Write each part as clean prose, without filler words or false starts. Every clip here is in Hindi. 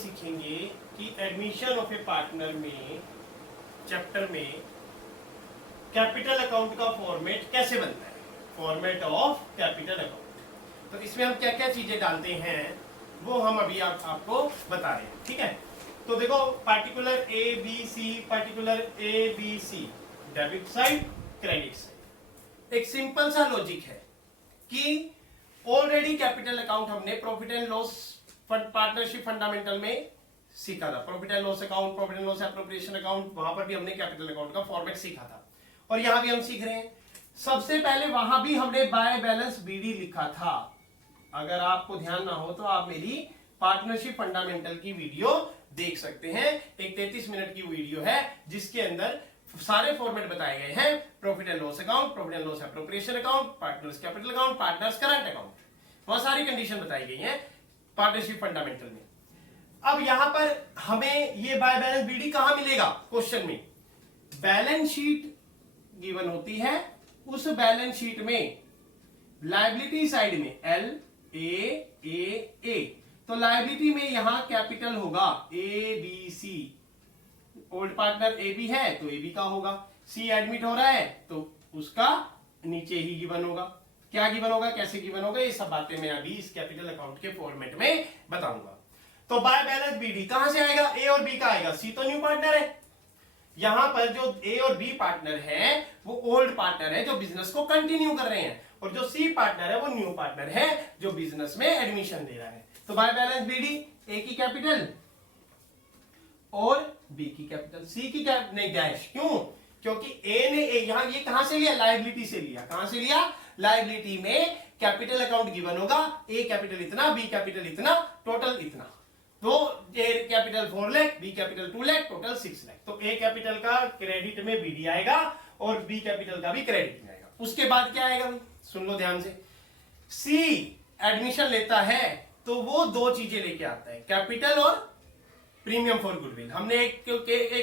सीखेंगे कि एडमिशन ऑफ ए पार्टनर में चैप्टर में कैपिटल अकाउंट का फॉर्मेट कैसे बनता है, फॉर्मेट ऑफ कैपिटल अकाउंट। तो इसमें हम क्या क्या चीजें डालते हैं वो हम अभी आपको बता रहे हैं, ठीक है। तो देखो particular A B C, particular A B C, debit side credit side. एक सिंपल सा लॉजिक है कि ऑलरेडी कैपिटल अकाउंट हमने profit and loss partnership fundamental में सीखा था। Profit and loss account, profit and loss appropriation account, वहां पर भी हमने कैपिटल अकाउंट का फॉर्मेट सीखा था और यहां भी हम सीख रहे हैं। सबसे पहले वहां भी हमने बाय बैलेंस बीडी लिखा था। अगर आपको ध्यान ना हो तो आप मेरी पार्टनरशिप फंडामेंटल की वीडियो देख सकते हैं। एक 33 मिनट की वीडियो है जिसके अंदर सारे फॉर्मेट बताए गए हैं। Profit and loss account, profit and loss appropriation account, partners capital account, partners current account, वहां सारी कंडीशन बताई गई हैं पार्टनरशिप फंडामेंटल में। अब यहां पर हमें ये बाय बैलेंस बीडी कहां मिलेगा? क्वेश्चन में बैलेंस शीट गिवन होती है, उस बैलेंस शीट में लायबिलिटी साइड में एल ए, तो लायबिलिटी में यहां कैपिटल होगा A B C. Old partner A B है तो ए बी का होगा। सी एडमिट हो रहा है तो उसका नीचे ही गिवन होगा। क्या गिवन होगा, कैसे गिवन होगा, ये सब बातें मैं अभी इस कैपिटल अकाउंट के फॉर्मेट में बताऊंगा। तो बाय बैलेंस बीडी कहां से आएगा? ए और बी का आएगा। सी तो न्यू पार्टनर है, यहां पर जो ए और बी पार्टनर है वो ओल्ड पार्टनर है जो बिजनेस को कंटिन्यू कर रहे हैं, और जो सी पार्टनर है वो न्यू पार्टनर है जो बिजनेस में एडमिशन दे रहा है। तो बाय बैलेंस बीडी ए की कैपिटल और बी की कैपिटल, सी की कैपिटल नहीं डैश। क्यों? क्योंकि ए ने यहां ये कहां से लिया? लायबिलिटी से लिया। कहां से लिया? लायबिलिटी में कैपिटल अकाउंट गिवन होगा, ए कैपिटल इतना, बी कैपिटल इतना, टोटल इतना। तो A capital 4 lakh, B capital 2 lakh, total 6 lakh. तो ए कैपिटल का क्रेडिट में बीडी आएगा और बी कैपिटल का भी क्रेडिट में आएगा। उसके बाद क्या आएगा? सुन लो ध्यान से। सी एडमिशन लेता है तो वो दो चीजें लेके आता है, कैपिटल और प्रीमियम फॉर गुडविल। हमने एक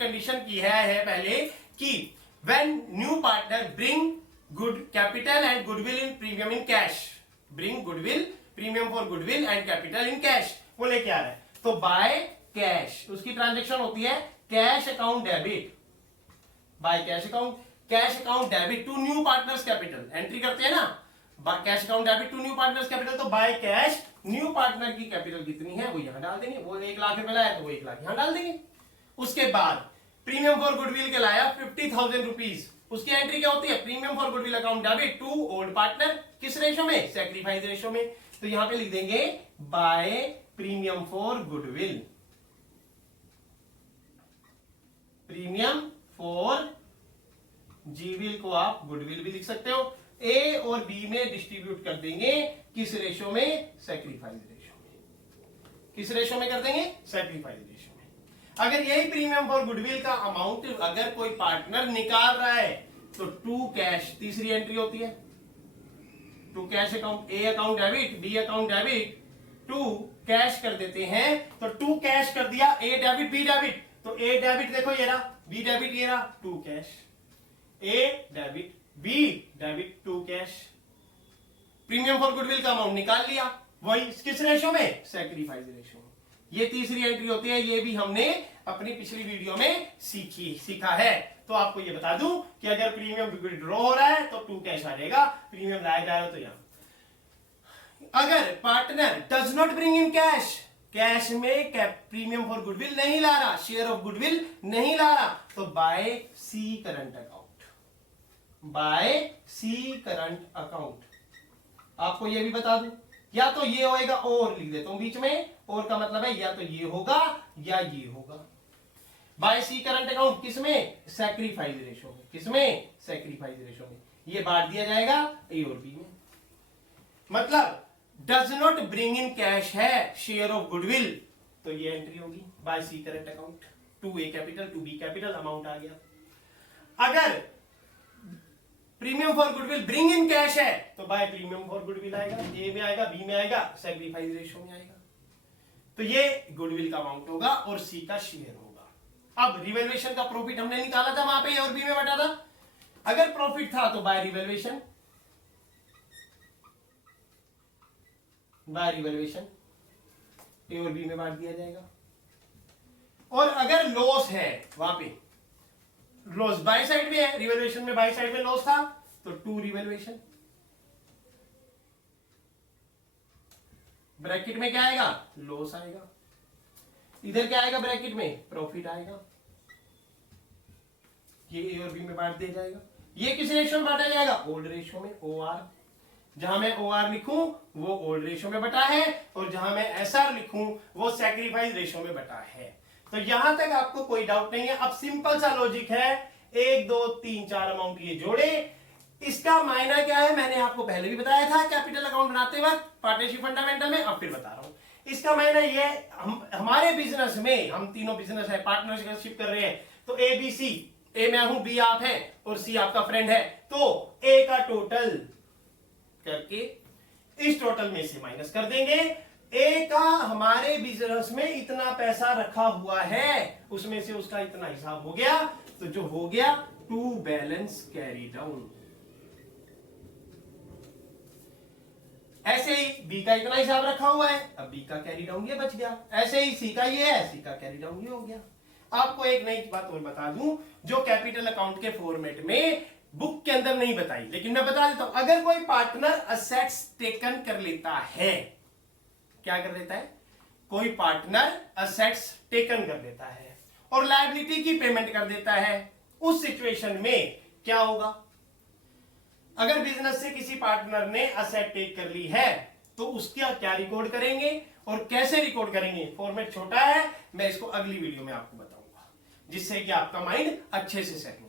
कंडीशन की है पहले कि when new partner bring good capital and goodwill in premium in cash, bring goodwill premium for goodwill and capital in cash, वो लेके आ रहा है। तो बाय कैश उसकी ट्रांजेक्शन होती है cash account debit, by cash account debit to new partners capital. Entry करते हैं ना cash account debit to new partners capital, तो बाय कैश न्यू पार्टनर की कैपिटल कितनी है वो यहां डाल देंगे। वो 1 लाख रुपए लाया तो वो 1 लाख यहां डाल देंगे। उसके बाद प्रीमियम फॉर गुडविल के लाया 50,000 रुपीज, उसकी एंट्री क्या होती है? Premium for goodwill account debit to old partner, किस रेशो में? सैक्रिफाइस रेशो में। तो यहां पे लिख देंगे by premium for goodwill, premium for जीविल को आप गुडविल भी लिख सकते हो। ए और बी में डिस्ट्रीब्यूट कर देंगे, किस रेशो में? सैक्रिफाइस रेशो में। किस रेशो में कर देंगे? सैक्रिफाइस रेशो में। अगर यही प्रीमियम फॉर गुडविल का अमाउंट अगर कोई पार्टनर निकाल रहा है तो टू कैश, तीसरी एंट्री होती है to cash account, A account debit, B account debit, to cash कर देते हैं। तो टू कैश कर दिया, ए डेबिट बी डेबिट, तो ए डेबिट देखो ये रहा, बी डेबिट ये रहा, to cash, A debit B debit to cash. Premium for goodwill का अमाउंट निकाल लिया, वही किस रेशो में? सैक्रिफाइस रेशो में। ये तीसरी एंट्री होती है, ये भी हमने अपनी पिछली वीडियो में सीखा है। तो आपको ये बता दूं कि अगर प्रीमियम विड्रॉ हो रहा है तो टू कैश आ जाएगा, प्रीमियम लाया जा रहा है तो यहां। अगर partner does not bring in cash, cash में प्रीमियम फॉर गुडविल नहीं ला रहा, शेयर ऑफ गुडविल नहीं ला रहा, तो bye C current account, bye C current account. आपको यह भी बता दूं, या तो ये होएगा और लिख देता हूं बीच में, और का मतलब है या तो ये होगा या ये होगा। बाय सी करंट अकाउंट किसमें? सैक्रिफाइस रेशो में। किसमें? सैक्रिफाइस रेशो में। ये बांट दिया जाएगा ए और बी में। मतलब does not bring in cash है, शेयर ऑफ गुडविल, तो ये एंट्री होगी by C current account to A capital to B capital, amount आ गया। अगर premium for goodwill bring in cash है तो बाय प्रीमियम फॉर गुडविल आएगा, ए में आएगा, बी में आएगा, सैक्रिफाइस रेशो में आएगा। तो ये गुडविल का अमाउंट होगा और सी का शेयर होगा। अब रिवैल्यूएशन का प्रॉफिट हमने निकाला था, वहां पे ए और बी में बटा था। अगर प्रॉफिट था तो बाय रिवैल्यूएशन, बाय रिवैल्यूएशन ए और बी में बांट दिया जाएगा। और अगर लॉस है वहां पे, लॉस बाई साइड में है, रिवैल्यूएशन में बाई साइड में लॉस था, तो टू रिवैल्यूएशन। ब्रैकेट में क्या आएगा? लॉस आएगा। इधर क्या आएगा? ब्रैकेट में प्रॉफिट आएगा। ये ए और बी में बांट दिया जाएगा। ये किस रेशो में बांटा जाएगा? ओल्ड रेशो में, OR। जहां मैं OR लिखूं वो ओल्ड रेशो में बटा है, और जहां मैं SR लिखूं वो सैक्रिफाइस रेशो में बटा है। तो यहां तक आपको कोई डाउट नहीं है। अब सिंपल सा लॉजिक है, 1 2 3 4 अमाउंट ये जोड़े, इसका मायना क्या है मैंने आपको पहले भी बताया था कैपिटल अकाउंट बनाते वक्त पार्टनरशिप फंडामेंटल में, अब फिर बता रहा हूं। इसका मायना ये, हमारे बिजनेस में हम तीनों बिजनेस है, पार्टनरशिप कर रहे हैं, तो ABC, ए मैं हूं, बी आप हैं, और सी आपका फ्रेंड है, तो ए का टोटल करके इस टोटल में से माइनस कर देंगे। ए का हमारे बिजनेस में इतना पैसा रखा हुआ है, उसमें से उसका इतना हिसाब हो गया, तो जो हो गया टू बैलेंस कैरी डाउन। ऐसे ही बी का इतना हिसाब रखा हुआ है, अब बी का कैरी डाउन ये बच गया। ऐसे ही सी का ये है, सी का कैरी डाउन ये हो गया। आपको एक नई बात और बता दूं, जो कैपिटल अकाउंट के फॉर्मेट में बुक के अंदर नहीं बताई, लेकिन मैं बता देता हूं। अगर कोई पार्टनर असेट्स टेकन कर लेता है, क्या कर लेता है? कोई पार्टनर असेट्स टेकन कर लेता है और लायबिलिटी की पेमेंट कर देता है, उस सिचुएशन में क्या होगा? अगर बिजनेस से किसी पार्टनर ने असेट टेक कर ली है, तो उसका क्या रिकॉर्ड करेंगे और कैसे रिकॉर्ड करेंगे? फॉर्मेट छोटा है, मैं इसको अगली वीडियो में आपको बताऊंगा, जिससे कि आपका माइंड अच्छे से सेट हो जाए।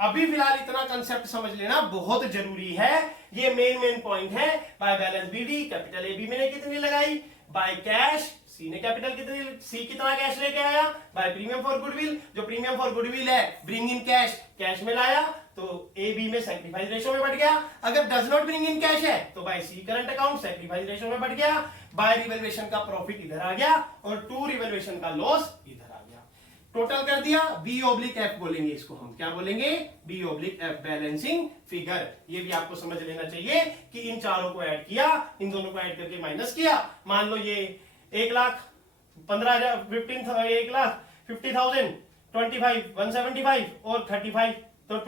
अभी फिलहाल इतना कंसेप्ट समझ लेना बहुत जरूरी है। ये मेन पॉइंट है। By balance BD, capital AB मैंने कितनी लगाई, बाय कैश सी ने कैपिटल कितनी, सी कितना कैश लेके आया, बाय प्रीमियम फॉर गुडविल, जो प्रीमियम फॉर गुडविल है ब्रिंग इन कैश, कैश में लाया, तो AB में सैक्रिफाइस रेशो में बढ़ गया। अगर does not bring in cash है तो bye C current account sacrifice ratio में बढ़ गया, बाय रिवैल्यूएशन का प्रॉफिट इधर आ गया, और टू रिवैल्यूएशन का लॉस इधर आ गया। टोटल कर दिया, B/F बोलेंगे इसको हम, क्या बोलेंगे? B/F, balancing figure. ये भी आपको समझ लेना चाहिए कि इन चारों को ऐड किया, इन दोनों को ऐड करके माइनस किया। मान लो ये 1,15,000, 1,50,000, 25, 175 और 35, तो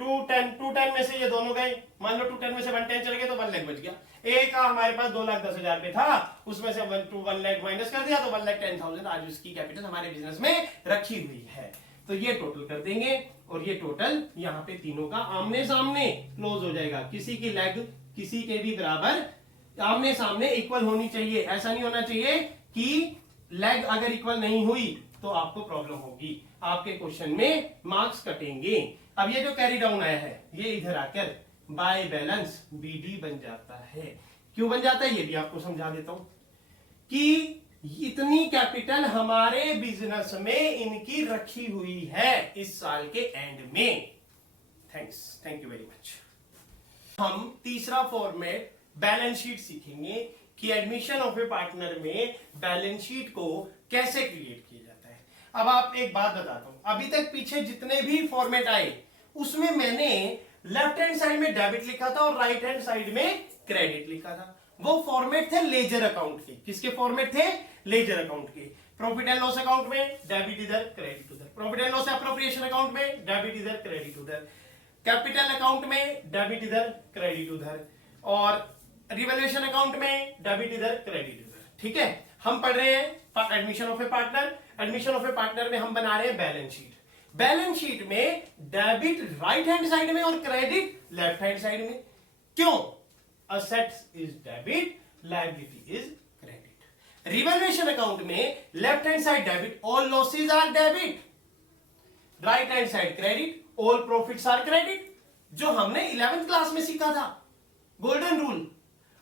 210 में से ये दोनों गए। मान लो 210 में से 110 चले गए तो 1 लाख बच गया। ए का हमारे पास 2,10,000 पे था, उसमें से 1 लाख माइनस कर दिया, तो 1,10,000 आज उसकी कैपिटल हमारे बिजनेस में रखी हुई है। तो ये टोटल कर देंगे, और ये टोटल यहाँ पे तीनों का आमने सामने क्लोज हो जाएगा। किसी की लेग किसी के भी बराबर आमने सामने इक्वल होनी चाहिए। ऐसा नहीं होना चाहिए कि लेग अगर इक्वल नहीं हुई तो आपको प्रॉब्लम होगी, आपके क्वेश्चन में मार्क्स कटेंगे। अब ये जो कैरी डाउन आया है, ये इधर आकर बाय बैलेंस BD बन जाता है। क्यों बन जाता है ये भी आपको समझा देता हूं, कि इतनी कैपिटल हमारे बिजनेस में इनकी रखी हुई है इस साल के एंड में। Thank you very much. हम तीसरा फॉर्मेट बैलेंस शीट सीखेंगे कि एडमिशन ऑफ ए पार्टनर में बैलेंस शीट को कैसे क्रिएट किया जाता है। अब आप एक बात बताता हूं, अभी तक पीछे जितने भी फॉर्मेट आए उसमें मैंने लेफ्ट हैंड साइड में डेबिट लिखा था और राइट हैंड साइड में क्रेडिट लिखा था। वो फॉर्मेट थे लेजर अकाउंट के। किसके फॉर्मेट थे? लेजर अकाउंट के। प्रॉफिट एंड लॉस अकाउंट में डेबिट इधर क्रेडिट उधर, profit and loss appropriation account में डेबिट इधर क्रेडिट उधर, कैपिटल अकाउंट में डेबिट इधर क्रेडिट उधर, और रिवैल्यूएशन अकाउंट में डेबिट इधर क्रेडिट इधर। ठीक है, हम पढ़ रहे हैं admission of A partner. Admission of A partner में हम बना रहे हैं बैलेंस शीट। बैलेंस शीट में डेबिट राइट हैंड साइड में और क्रेडिट लेफ्ट हैंड साइड में। क्यों? Assets is debit, liability is credit. Revaluation account में left hand side debit, all losses are debit, right hand side credit, all profits are credit, जो हमने 11th क्लास में सीखा था, golden rule.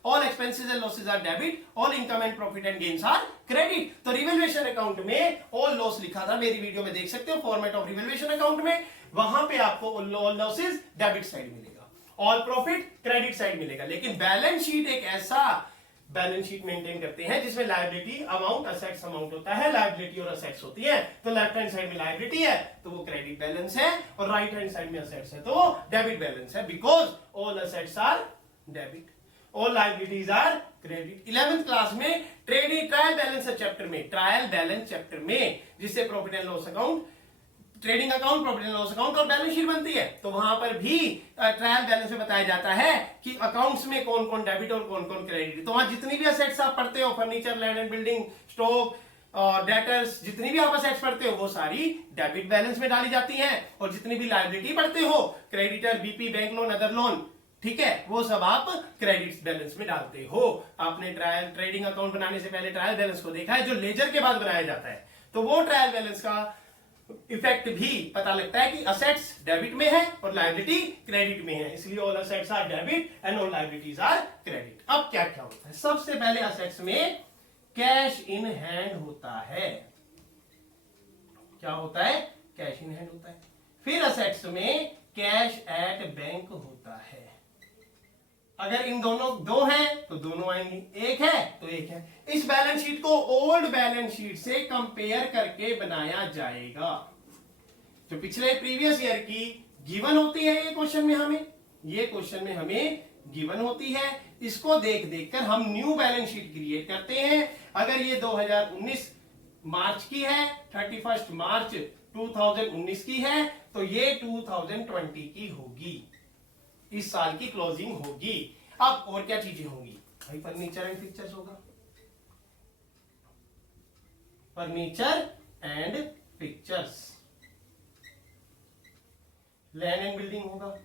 All expenses and losses are debit, all income and profit and gains are credit. तो रिवैल्यूएशन अकाउंट में ऑल लॉस लिखा था, मेरी वीडियो में देख सकते हो फॉर्मेट ऑफ रिवैल्यूएशन अकाउंट में। वहां पे आपको ऑल लॉसेज डेबिट साइड मिलेगा, ऑल प्रॉफिट क्रेडिट साइड मिलेगा। लेकिन बैलेंस शीट एक ऐसा बैलेंस शीट मेंटेन करते हैं जिसमें लायबिलिटी अमाउंट असेट्स अमाउंट होता है, लायबिलिटी और असेट्स होती है। तो लेफ्ट हैंड साइड में लायबिलिटी है तो वो क्रेडिट बैलेंस है, और राइट हैंड साइड में असेट्स है तो डेबिट बैलेंस है, because all assets are debit, all liabilities are credit. 11th class में ट्रायल बैलेंस चैप्टर में जिससे profit and loss account, trading account, profit and loss account और बैलेंस शीट बनती है, तो वहां पर भी ट्रायल बैलेंस में बताया जाता है कि अकाउंट्स में कौन कौन डेबिट और कौन कौन क्रेडिट। तो वहां जितनी भी असेट्स आप पढ़ते हो, furniture, land and building, stock और डेटर्स, जितनी भी आप असेट्स पढ़ते हो वो सारी डेबिट बैलेंस में डाली जाती हैं, और जितनी भी लायबिलिटी पढ़ते हो, creditor, BP, bank loan, other loan, ठीक है, वो सब आप क्रेडिट बैलेंस में डालते हो। आपने ट्रेडिंग अकाउंट बनाने से पहले ट्रायल बैलेंस को देखा है, जो लेजर के बाद बनाया जाता है, तो वो ट्रायल बैलेंस का इफेक्ट भी पता लगता है कि असेट्स डेबिट में है और लायबिलिटी क्रेडिट में है, इसलिए all assets are debit and all liabilities are credit. अब क्या क्या होता है, सबसे पहले असेट्स में कैश इन हैंड होता है। क्या होता है? कैश इन हैंड होता है। फिर असेट्स में कैश एट बैंक होता है। अगर इन दोनों दो हैं तो दोनों आएंगे, एक है तो एक है। इस बैलेंस शीट को ओल्ड बैलेंस शीट से कंपेयर करके बनाया जाएगा। जो पिछले प्रीवियस ईयर की गिवन होती है ये क्वेश्चन में हमें गिवन होती है, इसको देख देख कर हम न्यू बैलेंस शीट क्रिएट करते हैं। अगर ये 2019 मार्च की है, 31 मार्च 2019 की है, तो ये 2020 की होगी, इस साल की क्लोजिंग होगी। अब और क्या चीजें होंगी भाई? फर्नीचर एंड पिक्चर्स होगा, furniture and pictures, land and building होगा,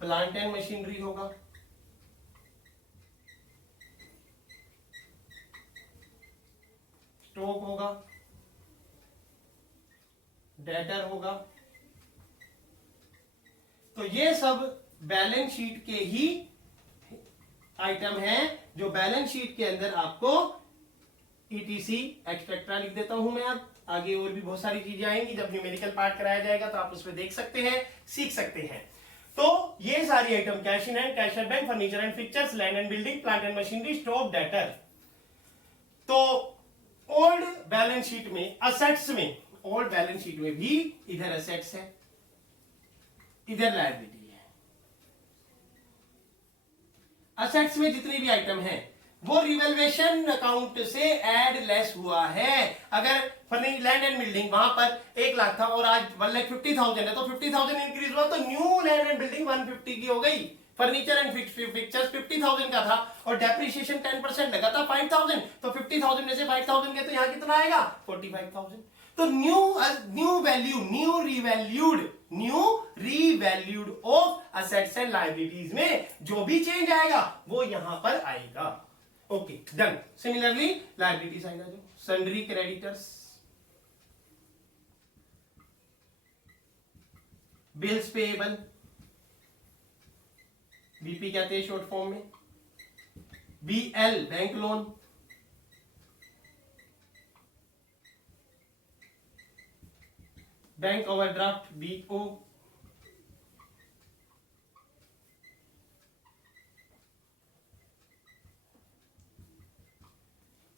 प्लांट एंड मशीनरी होगा, स्टॉक होगा, डेटर होगा। तो ये सब बैलेंस शीट के ही आइटम हैं, जो बैलेंस शीट के अंदर आपको ईटीसी एक्सेट्रा लिख देता हूं मैं। अब आगे और भी बहुत सारी चीजें आएंगी, जब न्यूमेरिकल पार्ट कराया जाएगा तो आप उसमें देख सकते हैं, सीख सकते हैं। तो ये सारी item cash in hand, cash at bank, furniture and pictures, land and building, plant and machinery, stock, debtor. तो ओल्ड बैलेंस शीट में, असेट्स में, ओल्ड बैलेंस शीट में भी इधर असेट्स है, इधर लायबिलिटी है। असेट्स में जितनी भी आइटम है वो रिवैल्यूएशन अकाउंट से ऐड लेस हुआ है। अगर लैंड एंड बिल्डिंग वहां पर 1 लाख था और आज 1,50,000 है, तो 50,000 इंक्रीज हुआ, तो न्यू लैंड एंड बिल्डिंग 150 की हो गई। फर्नीचर एंड पिक्चर्स 50,000 का था और डेप्रिसिएशन 10% लगा था 5,000, तो 50,000 में से 5,000 गए तो यहां कितना आएगा? 45,000। तो new revalued of assets and liabilities में जो भी चेंज आएगा वो यहां पर आएगा। Okay, done. सिमिलरली लायबिलिटीज आएगा, जो sundry creditors, bills payable, BP कहते हैं शॉर्ट फॉर्म में, BL bank loan, bank overdraft BO,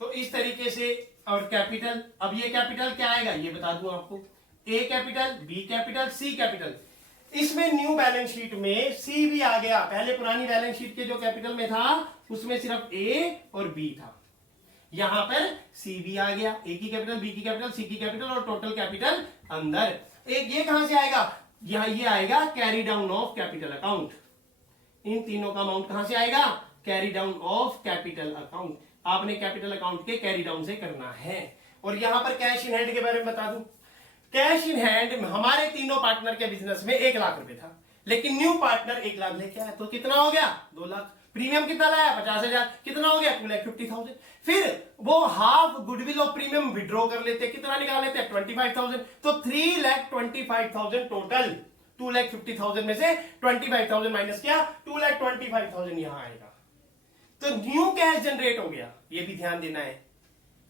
तो इस तरीके से। और कैपिटल, अब ये कैपिटल क्या आएगा ये बता दूं आपको, ए कैपिटल, बी कैपिटल, सी कैपिटल। इसमें न्यू बैलेंस शीट में सी भी आ गया। पहले पुरानी बैलेंस शीट के जो कैपिटल में था उसमें सिर्फ ए और बी था, यहां पर सी भी आ गया। ए की कैपिटल, बी की कैपिटल, सी की कैपिटल और टोटल कैपिटल अंदर। एक ये कहां से आएगा? यहां ये आएगा carry down of capital account. इन तीनों का अमाउंट कहां से आएगा? Carry down of capital account. आपने कैपिटल अकाउंट के कैरी डाउन से करना है। और यहां पर कैश इन हैंड के बारे में बता दूं, कैश इन हैंड हमारे तीनों पार्टनर के बिजनेस में 1 लाख रुपए था, लेकिन न्यू पार्टनर 1 लाख लेके आया, तो कितना हो गया? 2 लाख। प्रीमियम कितना लाया? 50,000। कितना हो गया? 2,50,000। फिर वो half goodwill of premium withdraw कर लेते, कितना निकाल लेते? 25,000। तो 3,25,000 टोटल। 2,50,000 में से 25,000 माइनस किया, 2,25,000 यहां आएगा। तो न्यू कैश जनरेट हो गया, ये भी ध्यान देना है।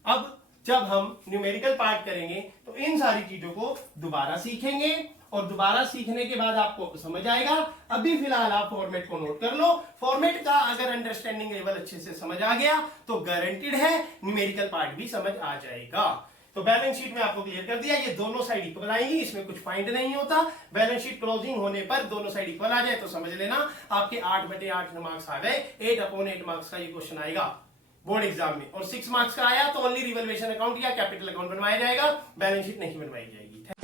अब जब हम न्यूमेरिकल पार्ट करेंगे तो इन सारी चीजों को दोबारा सीखेंगे, और दोबारा सीखने के बाद आपको समझ आएगा। अभी फिलहाल आप फॉर्मेट को नोट कर लो। फॉर्मेट का अगर अंडरस्टैंडिंग लेवल अच्छे से समझ आ गया तो गारंटीड है न्यूमेरिकल पार्ट भी समझ आ जाएगा। तो बैलेंस शीट में आपको क्लियर कर दिया, ये दोनों साइड इक्वल आएंगी, इसमें कुछ फाइंड नहीं होता। बैलेंस शीट क्लोजिंग होने पर दोनों साइड इक्वल आ जाए तो समझ लेना आपके 8/8 मार्क्स आ गए। 8/8 मार्क्स का ये क्वेश्चन आएगा बोर्ड एग्जाम में। और 6 मार्क्स का आया तो ओनली रिवैल्यूएशन अकाउंट या कैपिटल अकाउंट बनवाया जाएगा, बैलेंस शीट नहीं बनवाई जाएगी।